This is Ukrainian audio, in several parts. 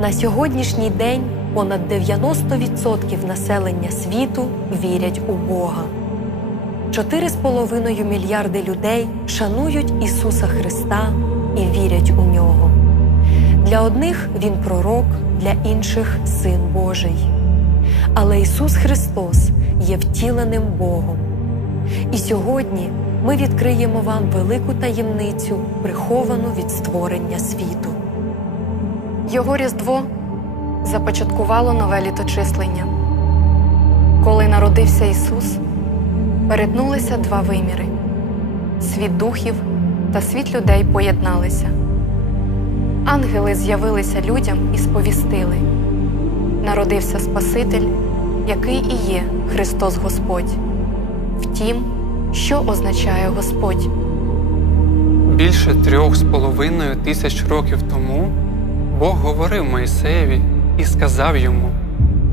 На сьогоднішній день понад 90% населення світу вірять у Бога. 4,5 мільярди людей шанують Ісуса Христа і вірять у нього. Для одних Він пророк, для інших Син Божий. Але Ісус Христос є втіленим Богом. І сьогодні ми відкриємо вам велику таємницю, приховану від створення світу. Його Різдво започаткувало нове літочислення. Коли народився Ісус, перетнулися два виміри світ духів та світ людей поєдналися. Ангели з'явилися людям і сповістили: народився Спаситель, який і є Христос Господь. Втім, що означає Господь? Більше трьох з половиною тисяч років тому Бог говорив Моїсеєві і сказав йому: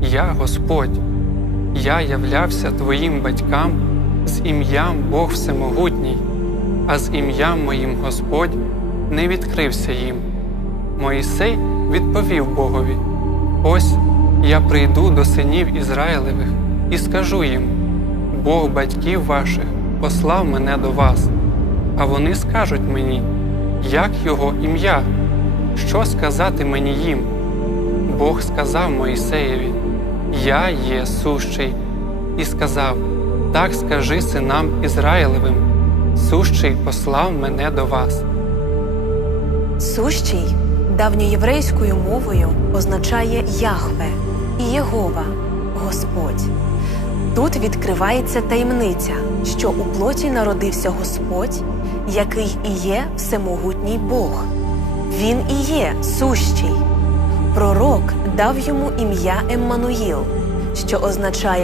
Я Господь, я являвся твоїм батькам з ім'ям Бог Всемогутній, а з ім'ям моїм Господь не відкрився їм. Моїсей відповів Богові: Ось я прийду до синів Ізраїлевих і скажу їм: Бог батьків ваших послав мене до вас. А вони скажуть мені, як його ім'я, що сказати мені їм. Бог сказав Моїсеєві: Я є сущий, і сказав: Так скажи синам Ізраїлевим, сущий послав мене до вас. Сущий давньоєврейською мовою означає Яхве і Єгова Господь. Тут відкривається таємниця, що у плоті народився Господь, який і є всемогутній Бог. Він і є сущий. Пророк дав йому ім'я Еммануїл, що означає